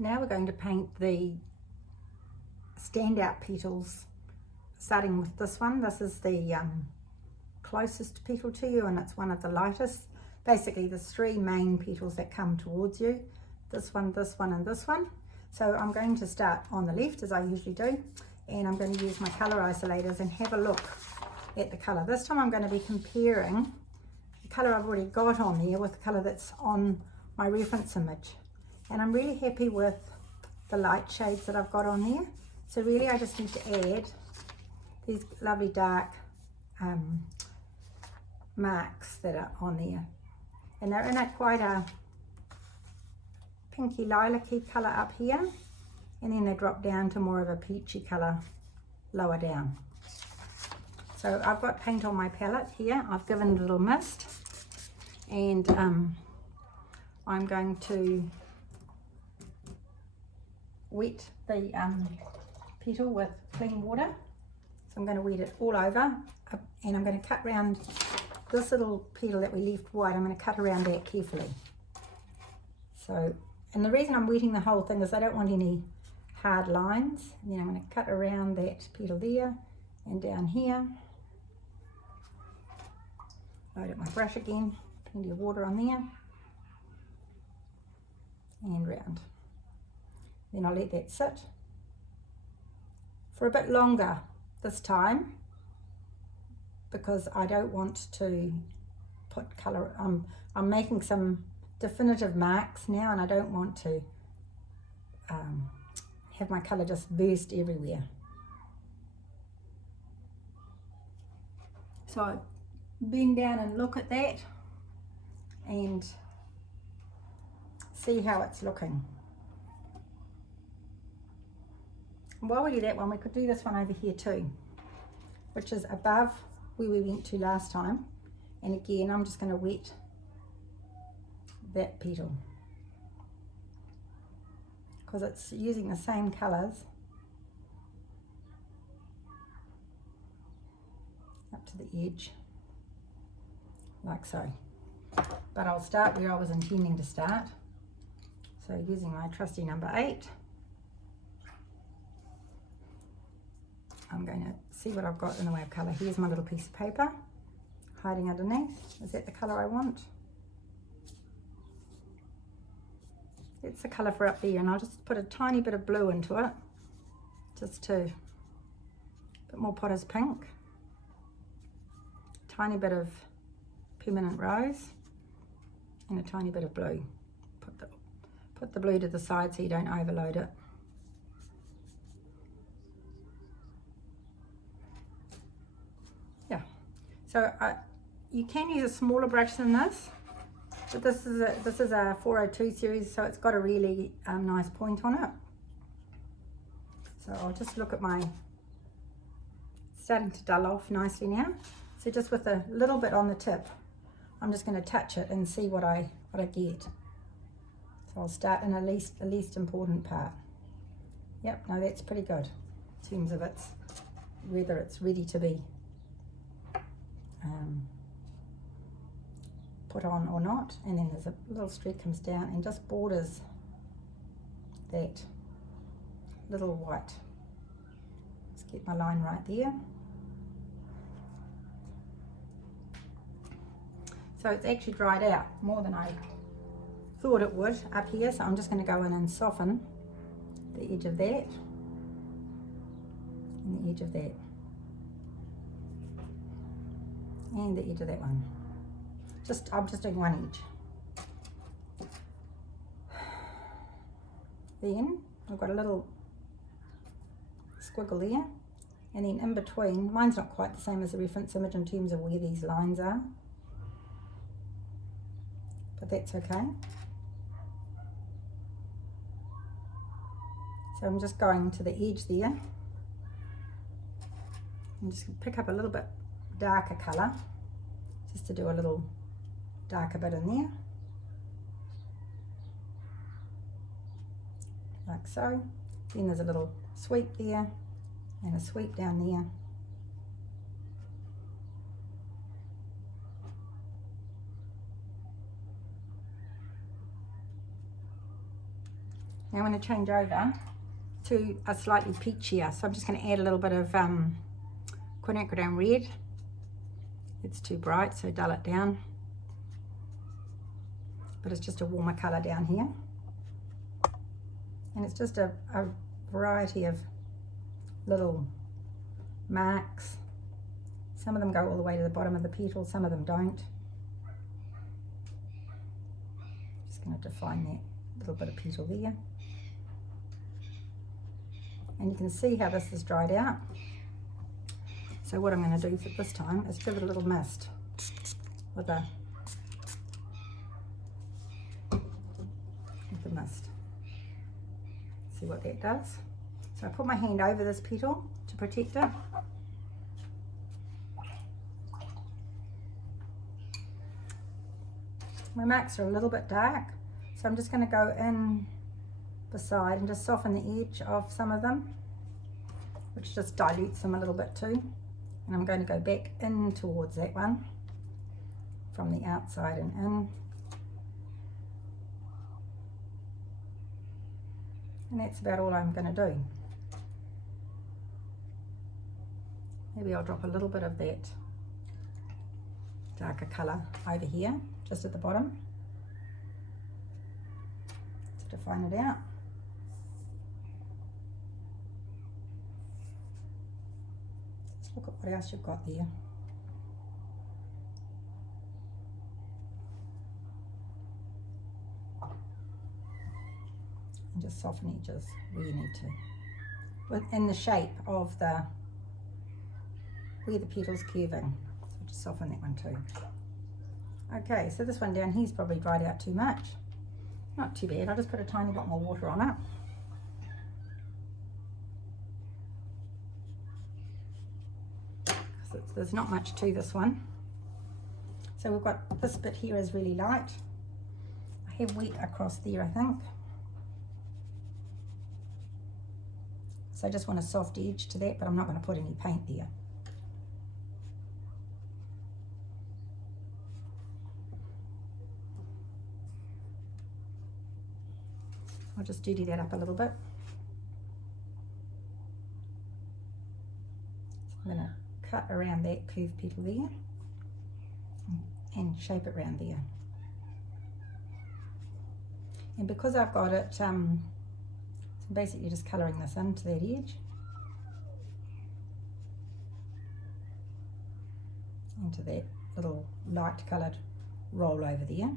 Now we're going to paint the standout petals, starting with this one. This is the closest petal to you, and it's one of the lightest. Basically there's three main petals that come towards you, this one, and this one. So I'm going to start on the left, as I usually do, and I'm going to use my colour isolators and have a look at the colour. This time I'm going to be comparing the colour I've already got on there with the colour that's on my reference image, and I'm really happy with the light shades that I've got on there. So really I just need to add these lovely dark marks that are on there, and they're in a quite a pinky lilac-y colour up here, and then they drop down to more of a peachy colour lower down. So I've got paint on my palette here. I've given it a little mist, and I'm going to wet the petal with clean water. So I'm going to wet it all over, and I'm going to cut around this little petal that we left white. I'm going to cut around that carefully. So, and the reason I'm wetting the whole thing is I don't want any hard lines. And then I'm going to cut around that petal there and down here. Load up my brush again, plenty of water on there, and round. Then I'll let that sit for a bit longer this time, because I don't want to put colour. I'm making some definitive marks now, and I don't want to have my colour just burst everywhere. So I bend down and look at that and see how it's looking. And while we do that one, we could do this one over here too, which is above where we went to last time. And again, I'm just going to wet that petal because it's using the same colours up to the edge, like so. But I'll start where I was intending to start. So using my trusty number 8, I'm going to see what I've got in the way of colour. Here's my little piece of paper hiding underneath. Is that the colour I want? It's the colour for up there, and I'll just put a tiny bit of blue into it, just to, a bit more Potter's Pink, tiny bit of Permanent Rose, and a tiny bit of blue. Put the blue to the side so you don't overload it. Yeah, so you can use a smaller brush than this, but this is a 402 series, so it's got a really nice point on it. So I'll just look at my, starting to dull off nicely now. So just with a little bit on the tip, I'm just going to touch it and see what I get. So I'll start in the least important part. Yep, no, that's pretty good in terms of whether it's ready to be put on or not. And then there's a little streak comes down and just borders that little white. Let's get my line right there. So it's actually dried out more than I thought it would up here, so I'm just going to go in and soften the edge of that and the edge of that and the edge of that one. I'm just doing one edge. Then I've got a little squiggle there, and then in between, mine's not quite the same as the reference image in terms of where these lines are, but that's okay. So I'm just going to the edge there. I'm just going to pick up a little bit darker colour, just to do a little darker bit in there, like so. Then there's a little sweep there and a sweep down there. Now I'm going to change over to a slightly peachier. So I'm just going to add a little bit of quinacridone red. It's too bright, so dull it down. But it's just a warmer colour down here. And it's just a variety of little marks. Some of them go all the way to the bottom of the petal, some of them don't. Just going to define that little bit of petal there. And you can see how this is dried out. So what I'm going to do for this time is give it a little mist with the mist. See what that does. So I put my hand over this petal to protect it. My marks are a little bit dark, so I'm just going to go in beside and just soften the edge of some of them, which just dilutes them a little bit too. And I'm going to go back in towards that one from the outside and in. And that's about all I'm going to do. Maybe I'll drop a little bit of that darker colour over here, just at the bottom, to define it out. Let's look at what else you've got there. And just soften edges where you need to, within the shape of the where the petal's curving. So just soften that one too. Okay, so this one down here's probably dried out too much. Not too bad, I'll just put a tiny bit more water on it. So there's not much to this one. So we've got this bit here is really light. I have wet across there, I think. So I just want a soft edge to that, but I'm not going to put any paint there. I'll just dirty that up a little bit. So I'm going to cut around that curved petal there and shape it around there. And because I've got it, so basically just colouring this into that edge, into that little light coloured roll over there.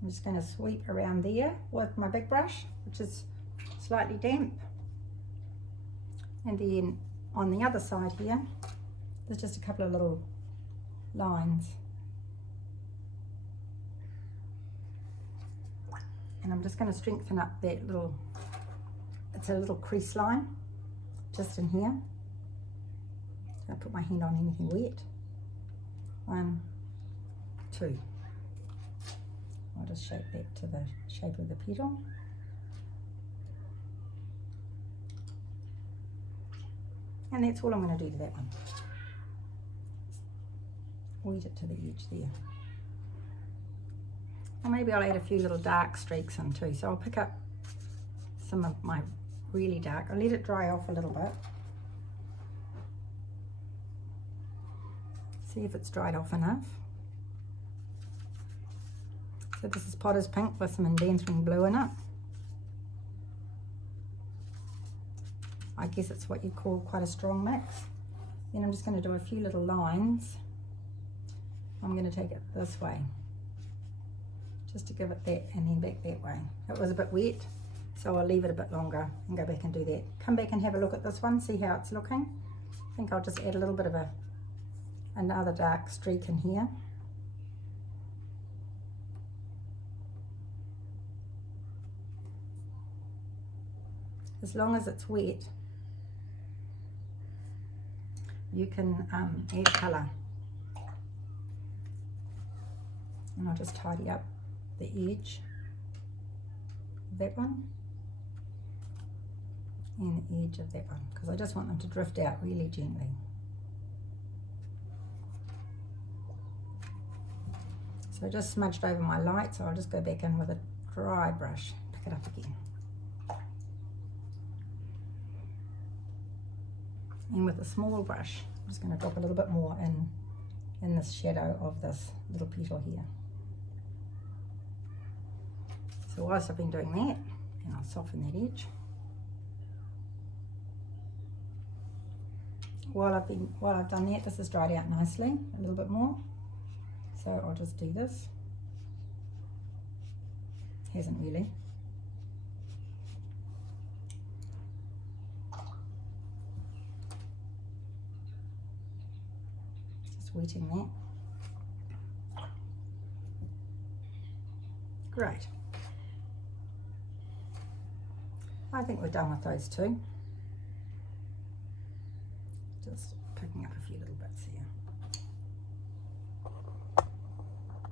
I'm just going to sweep around there with my big brush, which is slightly damp. And then on the other side here, there's just a couple of little lines. And I'm just going to strengthen up that little, it's a little crease line, just in here. I'll put my hand on anything wet. 1, 2. I'll just shape that to the shape of the petal. And that's all I'm going to do to that one. Wet it to the edge there. Or maybe I'll add a few little dark streaks in too. So I'll pick up some of my really dark. I'll let it dry off a little bit. See if it's dried off enough. So this is Potter's Pink with some Endantering Blue in it. I guess it's what you'd call quite a strong mix. Then I'm just going to do a few little lines. I'm going to take it this way, just to give it that, and then back that way. It was a bit wet, so I'll leave it a bit longer and go back and do that. Come back and have a look at this one, see how it's looking. I think I'll just add a little bit of another dark streak in here. As long as it's wet, you can add colour. And I'll just tidy up the edge of that one. and the edge of that one, because I just want them to drift out really gently. So I just smudged over my light, so I'll just go back in with a dry brush, pick it up again. And with a small brush, I'm just going to drop a little bit more in this shadow of this little petal here. So whilst I've been doing that, and I'll soften that edge. While I've done that, this has dried out nicely, a little bit more. So I'll just do this. Hasn't really. Just wetting that. Great. I think we're done with those two. Just picking up a few little bits here.